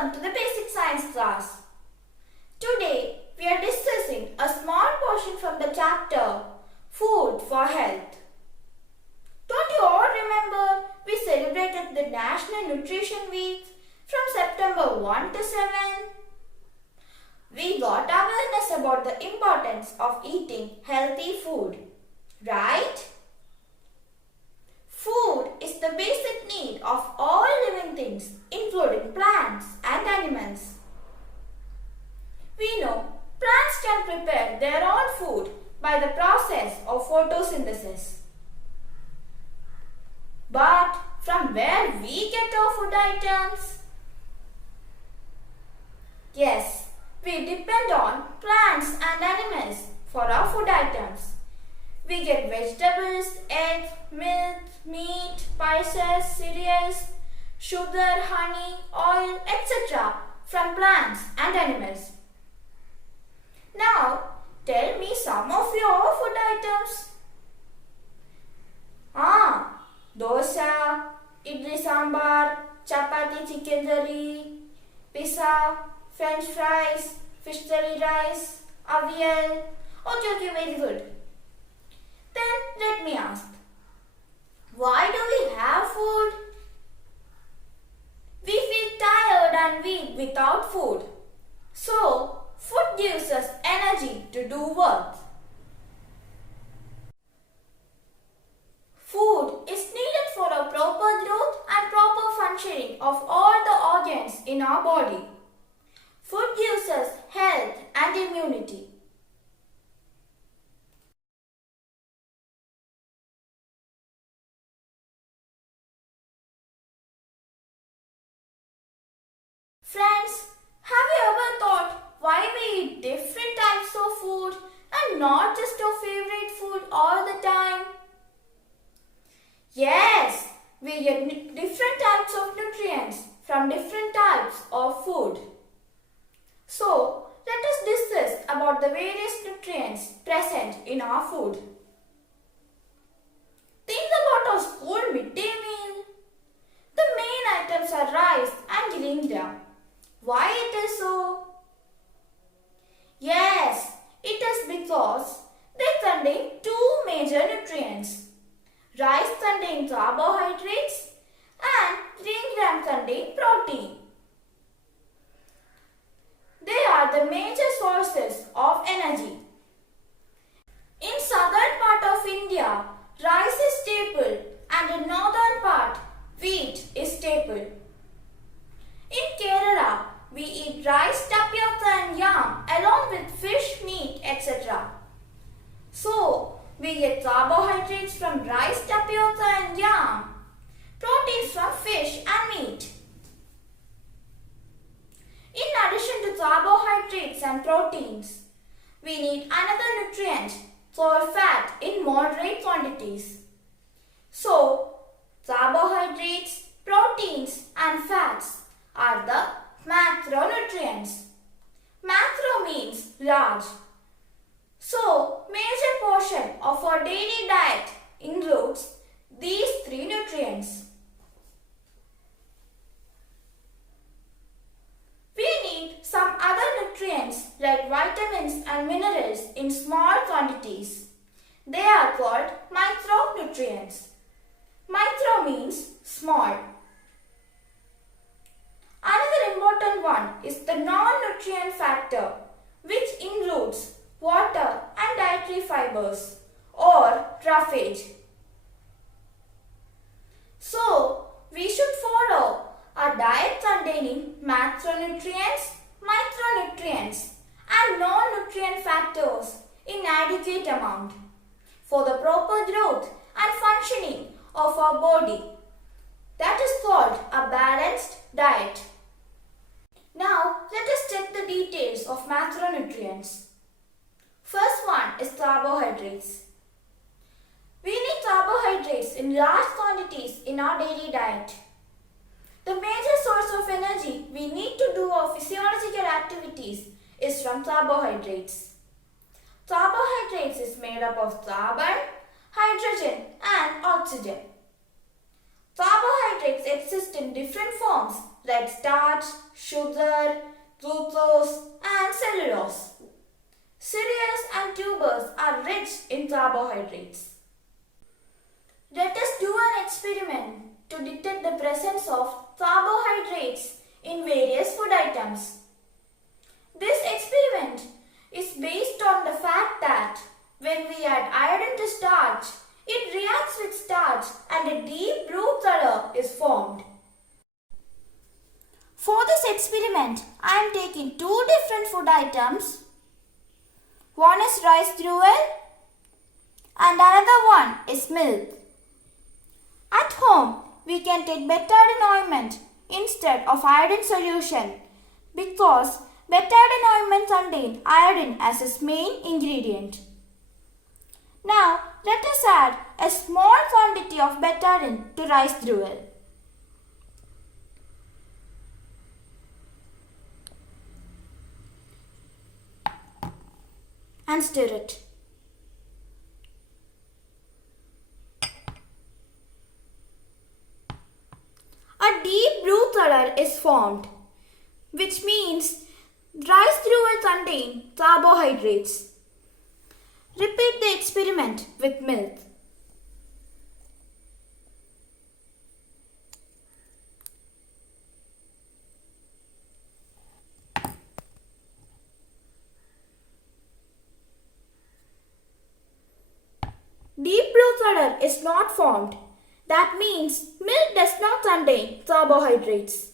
welcome to the basic science class. Today we are discussing a small portion from the chapter Food for Health. Don't you all remember we celebrated the National Nutrition Week from September 1 to 7? We got awareness about the importance of eating healthy food, right? Food is the basic need of all living things, including plants and animals. We know plants can prepare their own food by the process of photosynthesis. But from where we get our food items? Yes, we depend on plants and animals for our food items. We get vegetables, eggs, milk, meat, spices, cereals, sugar, honey, oil, etc. from plants and animals. Now, tell me some of your food items. Dosa, idli sambar, chapati chicken curry, pizza, french fries, fish curry rice, avial. Okay, very good. Then let me ask, why do we have food? We feel tired and weak without food. So, food gives us energy to do work. Food is needed for a proper growth and proper functioning of all the organs in our body. Food gives us health and immunity. Friends, have you ever thought why we eat different types of food and not just our favorite food all the time? Yes, we get different types of nutrients from different types of food. So, let us discuss about the various nutrients present in our food. Think about our school midday meal. The main items are rice and green gram. Why it is so? Yes, it is because they contain two major nutrients. Rice contains carbohydrates and green gram contain protein. They are the major sources of energy. In southern part of India, rice is staple and in northern part, wheat is staple. In Kerala, we eat rice, tapioca and yam along with fish, meat, etc. So, we get carbohydrates from rice, tapioca and yam, proteins from fish and meat. In addition to carbohydrates and proteins, we need another nutrient called fat in moderate quantities. So, carbohydrates, proteins and fats are the macronutrients. Macro means large. So, major portion of our daily diet includes these three nutrients. We need some other nutrients like vitamins and minerals in small quantities. They are called micronutrients. Micro means small. Another important one is the non-nutrient factor, which includes water and dietary fibers or roughage. So, we should follow a diet containing macronutrients, micronutrients and non-nutrient factors in adequate amount for the proper growth and functioning of our body. That is called a balanced diet. Now, let us check the details of macronutrients. First one is carbohydrates. We need carbohydrates in large quantities in our daily diet. The major source of energy we need to do our physiological activities is from carbohydrates. Carbohydrates is made up of carbon, hydrogen and oxygen. Carbohydrates exist in different forms like starch, sugar, glucose, and cellulose. Cereals and tubers are rich in carbohydrates. Let us do an experiment to detect the presence of carbohydrates in various food items. This experiment is based on the fact that when we add iodine to starch, it reacts with starch and a deep blue color is formed. For this experiment, I am taking two different food items. One is rice gruel and another one is milk. At home, we can take betadine ointment instead of iodine solution because betadine ointment contains iodine as its main ingredient. Now, let us add a small quantity of betadine to rice gruel. And stir it. A deep blue color is formed, which means rice gruel contains carbohydrates. Repeat the experiment with milk. Deep blue color is not formed. That means milk does not contain carbohydrates.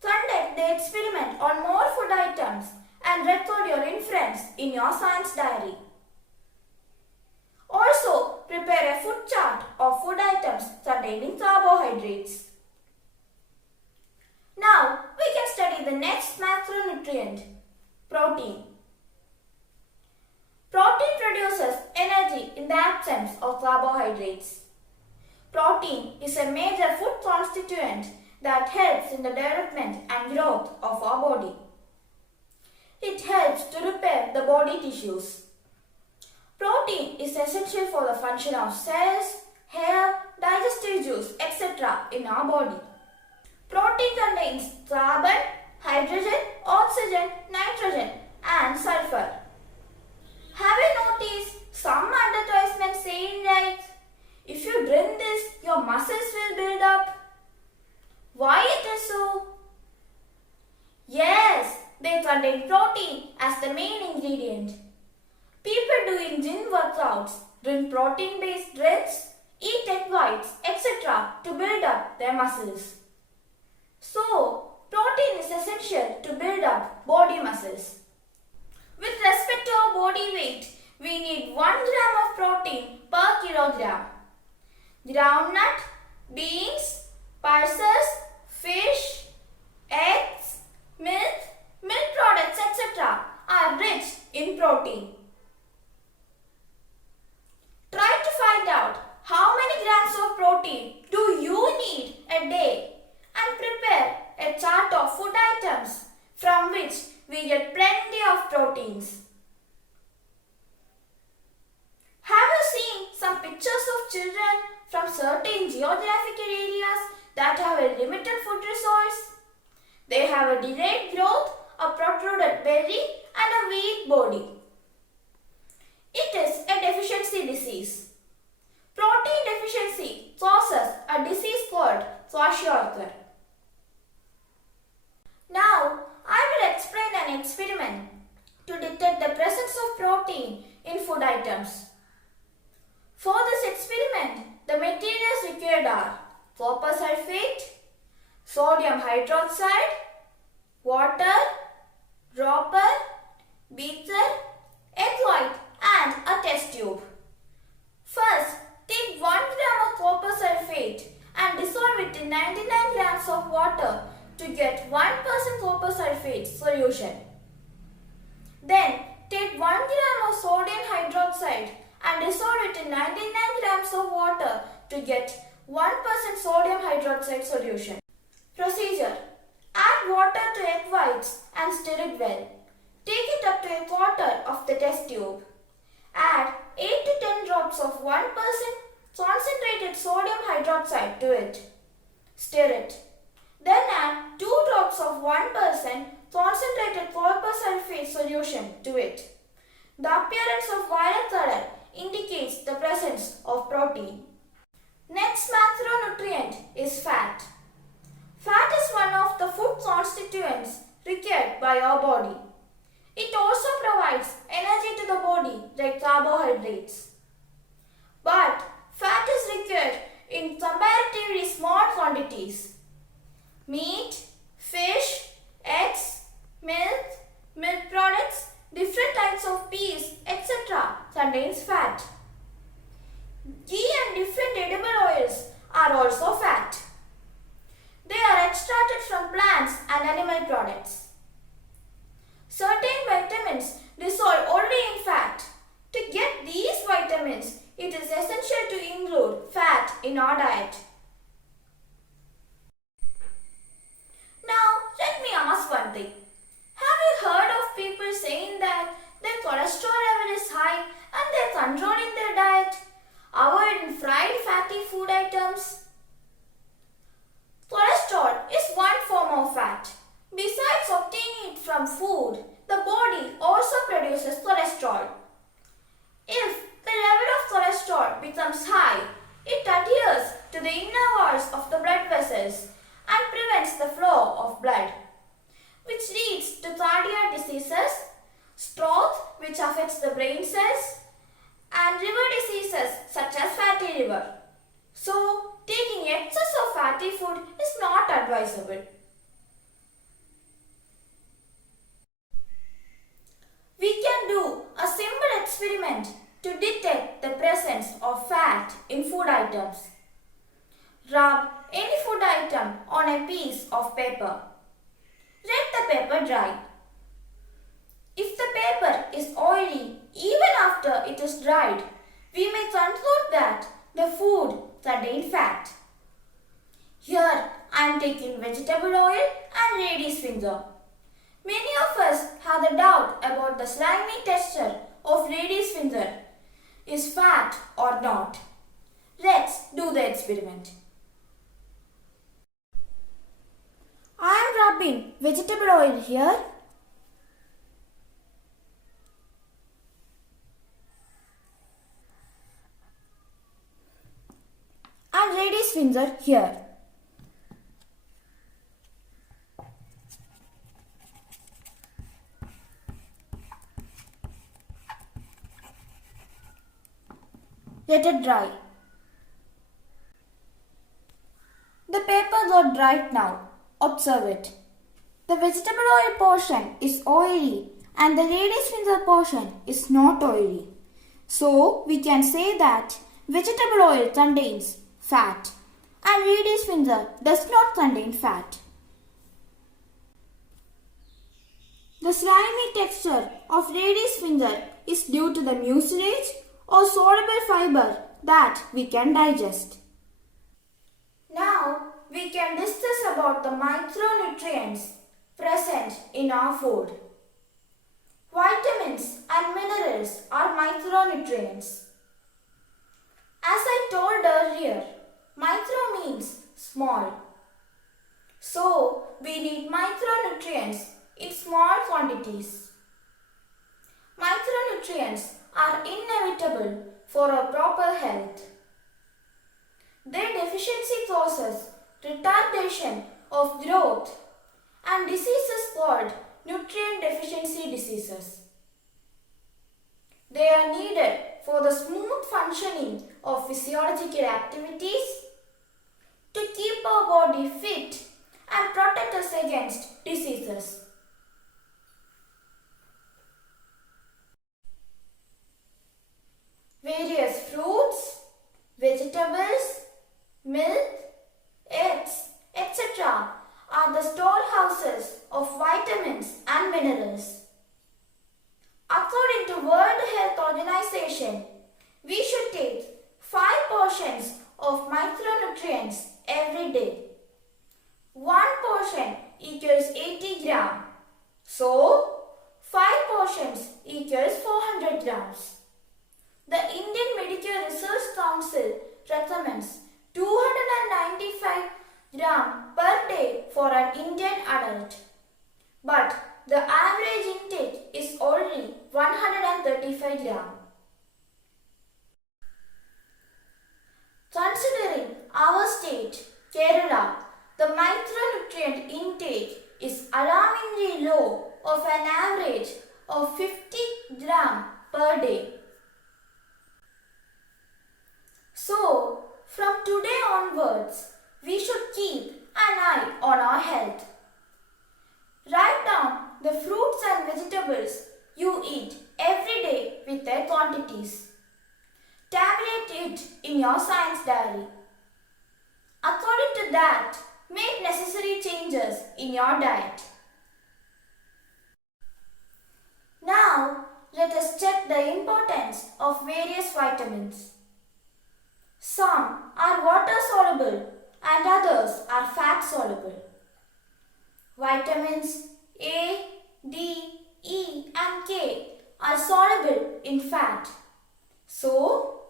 Conduct the experiment on more food items and record your inference in your science diary. Also, prepare a food chart of food items containing carbohydrates. Now, we can study the next macronutrient, protein. Protein produces energy in the absence of carbohydrates. Protein is a major food constituent that helps in the development and growth of our body. It helps to repair the body tissues. Protein is essential for the function of cells, hair, digestive juice, etc. in our body. Protein contains carbon, hydrogen, oxygen, nitrogen, and sulfur. Have you noticed some advertisements saying like, if you drink this, your muscles will build up? Why it is so? Yes, they contain protein as the main ingredient. People doing gym workouts drink protein-based drinks, eat egg whites, etc. to build up their muscles. So, protein is essential to build up body muscles. With respect to our body weight, we need 1 gram of protein per kilogram. Groundnut, beans, pulses, fish, eggs, milk products, etc. are rich in protein. Try to find out how many grams of protein do you need a day and prepare a chart of food items from which we get plenty of proteins. Have you seen some pictures of children from certain geographical areas that have a limited food resource? They have a delayed growth, a protruded belly, and a weak body. It is a deficiency disease. Protein deficiency causes a disease called kwashiorkor. Now, I will explain an experiment to detect the presence of protein in food items. For this experiment, the materials required are copper sulfate, sodium hydroxide, water, dropper, beaker, egg white and a test tube. First, take 1 gram of copper sulfate and dissolve it in 99 grams of water to get 1% copper sulfate solution. Then, take 1 gram of sodium hydroxide and dissolve it in 99 grams of water to get 1% sodium hydroxide solution. Procedure: add water to egg whites and stir it well. Take it up to a quarter of the test tube. Add 8 to 10 drops of 1% concentrated sodium hydroxide to it. Stir it. Then of 1% concentrated 4% phase solution to it. The appearance of violet color indicates the presence of protein. Next macronutrient is fat. Fat is one of the food constituents required by our body. It also provides energy to the body like carbohydrates. But fat is required in comparatively small quantities. Meat, fish, eggs, milk products, different types of peas, etc. contains fat. Ghee and different edible oils are also fat. They are extracted from plants and animal products. Certain vitamins dissolve only in fat. To get these vitamins, it is essential to include fat in our diet. Now, let me ask one thing. Have you heard of people saying that their cholesterol level is high and they are controlling their diet, avoiding fried fatty food items? Cholesterol is one form of fat. Besides obtaining it from food, the body also produces cholesterol. If the level of cholesterol becomes high, it adheres to the inner walls of the blood vessels and prevents the flow of blood, which leads to cardiac diseases, stroke, which affects the brain cells, and liver diseases such as fatty liver. So, taking excess of fatty food is not advisable. We can do a simple experiment to detect the presence of fat in food items. Rub any food item on a piece of paper. Let the paper dry. If the paper is oily even after it is dried, we may conclude that the food contains fat. Here I am taking vegetable oil and lady's finger. Many of us have the doubt about the slimy texture of lady's finger. Is fat or not? Let's do the experiment. I am rubbing vegetable oil here. And lady's finger here. Let it dry. The paper got dried now. Observe it. The vegetable oil portion is oily and the lady's finger portion is not oily. So, we can say that vegetable oil contains fat and lady's finger does not contain fat. The slimy texture of lady's finger is due to the mucilage or soluble fiber that we can digest. Now, we can discuss about the micronutrients present in our food. Vitamins and minerals are micronutrients. As I told earlier, micro means small. So, we need micronutrients in small quantities. Micronutrients are inevitable for our proper health. Their deficiency causes retardation of growth and diseases called nutrient deficiency diseases. They are needed for the smooth functioning of physiological activities, to keep our body fit and protect us against diseases. Various fruits, vegetables, milk, eggs, etc. are the storehouses of vitamins and minerals. According to World Health Organization, we should take 5 portions of micronutrients every day. 1 portion equals 80 grams. So, 5 portions equals 400 grams. The Indian Medical Research Council recommends 290 of 50 gram per day. So, from today onwards, we should keep an eye on our health. Write down the fruits and vegetables you eat every day with their quantities. Tabulate it in your science diary. According to that, make necessary changes in your diet. Now, let us check the importance of various vitamins. Some are water soluble and others are fat soluble. Vitamins A, D, E and K are soluble in fat. So,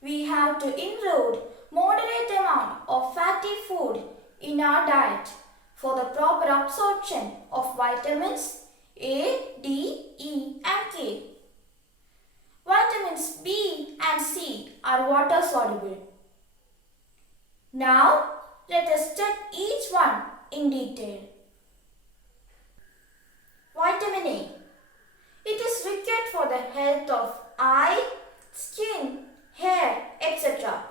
we have to include moderate amount of fatty food in our diet for the proper absorption of vitamins A, D, E and K. Vitamins B and C are water soluble. Now, let us check each one in detail. Vitamin A. It is required for the health of eye, skin, hair, etc.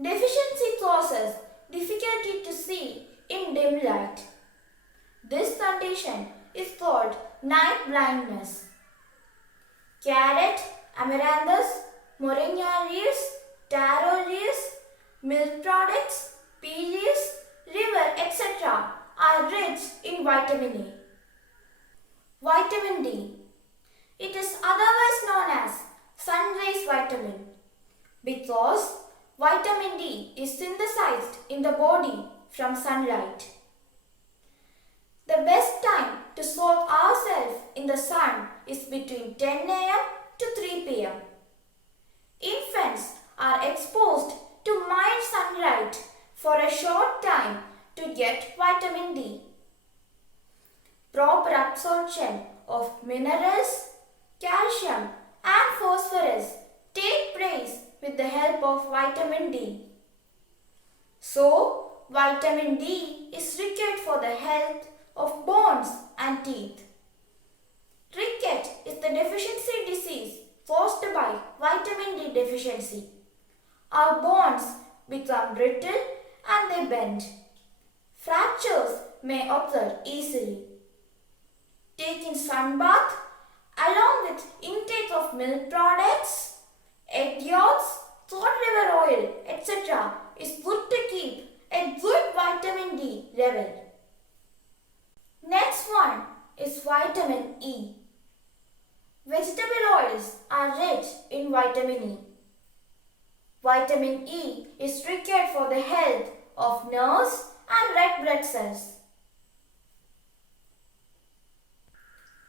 Deficiency causes difficulty to see in dim light. This condition is called night blindness. Carrot, amaranthus, moringa leaves, taro leaves, milk products, pea leaves, liver, etc. are rich in vitamin A. Vitamin D. It is otherwise known as sunrise vitamin because vitamin D is synthesized in the body from sunlight. The best time to soak ourselves in the sun is between 10 a.m. to 3 p.m. Infants are exposed to mild sunlight for a short time to get vitamin D. Proper absorption of minerals, calcium and phosphorus take place with the help of vitamin D. So, vitamin D is required for the health of bones and teeth. Ricket is the deficiency disease caused by vitamin D deficiency. Our bones become brittle and they bend. Fractures may occur easily. Taking sun bath along with intake of milk products, egg yolks, cod liver oil, etc. is good to keep a good vitamin D level. Next one is vitamin E. Vegetable oils are rich in vitamin E. Vitamin E is required for the health of nerves and red blood cells.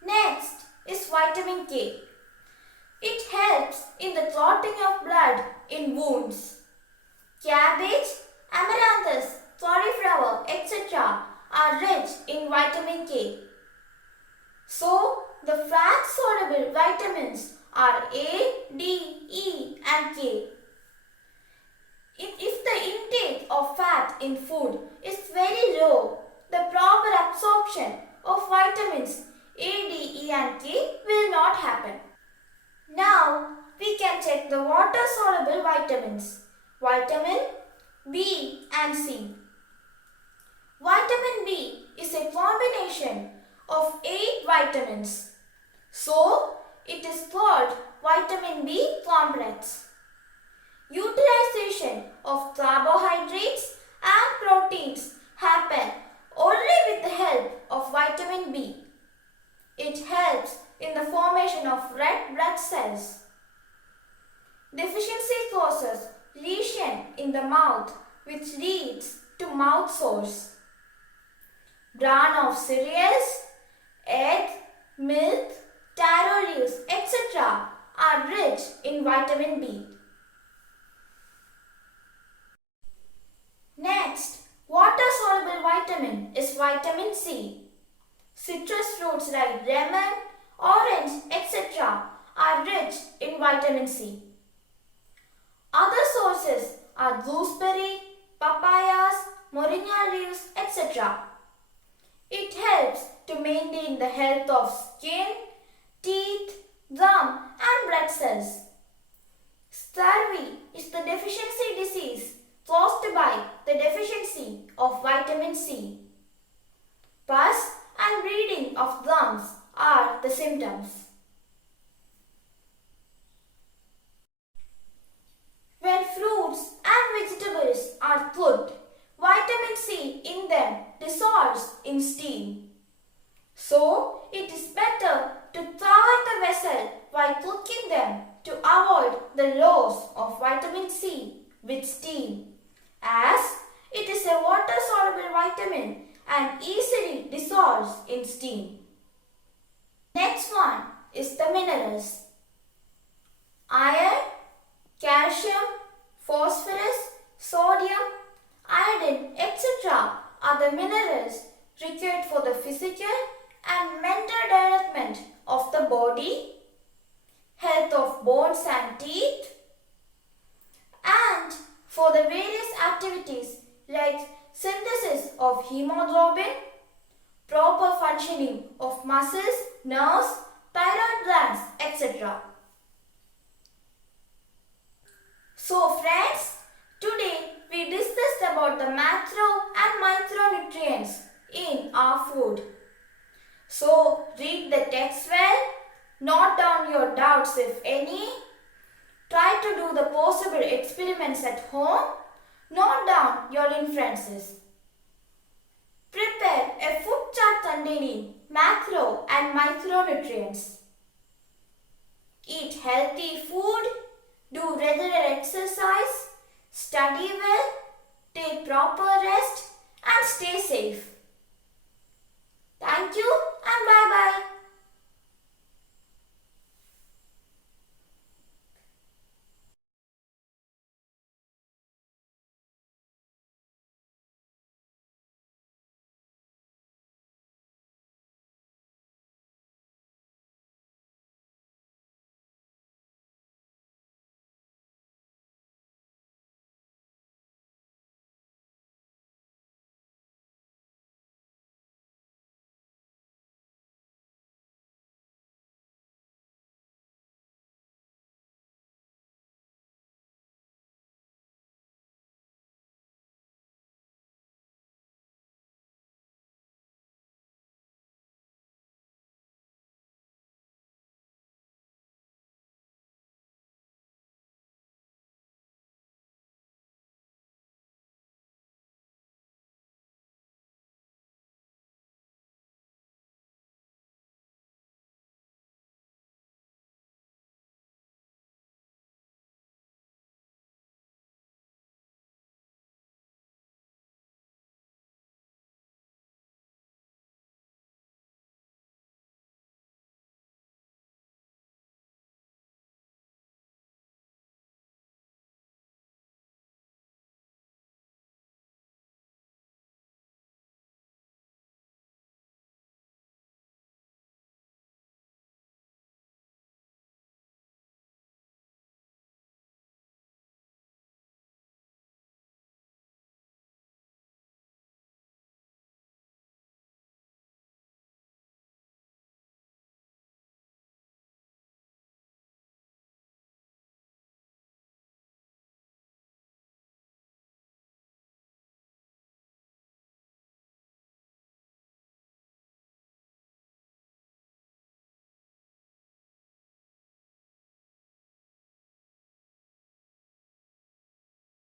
Next is vitamin K. It helps in the clotting of blood in wounds. Cabbage, amaranthus, cauliflower, etc. are rich in vitamin K. So, the fat-soluble vitamins are A, D, E and K. If the intake of fat in food is very low, the proper absorption of vitamins A, D, E and K will not happen. Now, we can check the water-soluble vitamins, vitamin B and C. Vitamin B is a combination of 8 vitamins. So, it is called vitamin B complex. Utilization of carbohydrates and proteins happen only with the help of vitamin B. It helps in the formation of red blood cells. Deficiency causes lesion in the mouth which leads to mouth sores. Bran of cereals, egg, milk, taro leaves, etc. are rich in vitamin B. Next, water-soluble vitamin is vitamin C. Citrus fruits like lemon, orange, etc. are rich in vitamin C. Other sources are gooseberry, papayas, moringa leaves, etc. It helps to maintain the health of skin, teeth, gum and blood cells. Scurvy is the deficiency disease caused by the deficiency of vitamin C. Pus and bleeding of gums are the symptoms. When fruits and vegetables are cooked, vitamin C in them dissolves in steam. So, it is better to cover the vessel while cooking them to avoid the loss of vitamin C with steam, as it is a water-soluble vitamin and easily dissolves in steam. Next one is the minerals. Iron, calcium, phosphorus, sodium, iodine, etc. are the minerals required for the physical and mental development of the body, health of bones and teeth, and for the various activities like synthesis of hemoglobin, proper functioning of muscles, nerves, thyroid glands, etc. So friends, today we discussed about the macro and micronutrients in our food. So read the text well, note down your doubts if any, try to do the possible experiments at home, note down your inferences. Prepare a food chart containing macro and micronutrients. Eat healthy food, do regular exercise, study well, take proper rest and stay safe. Thank you and bye-bye.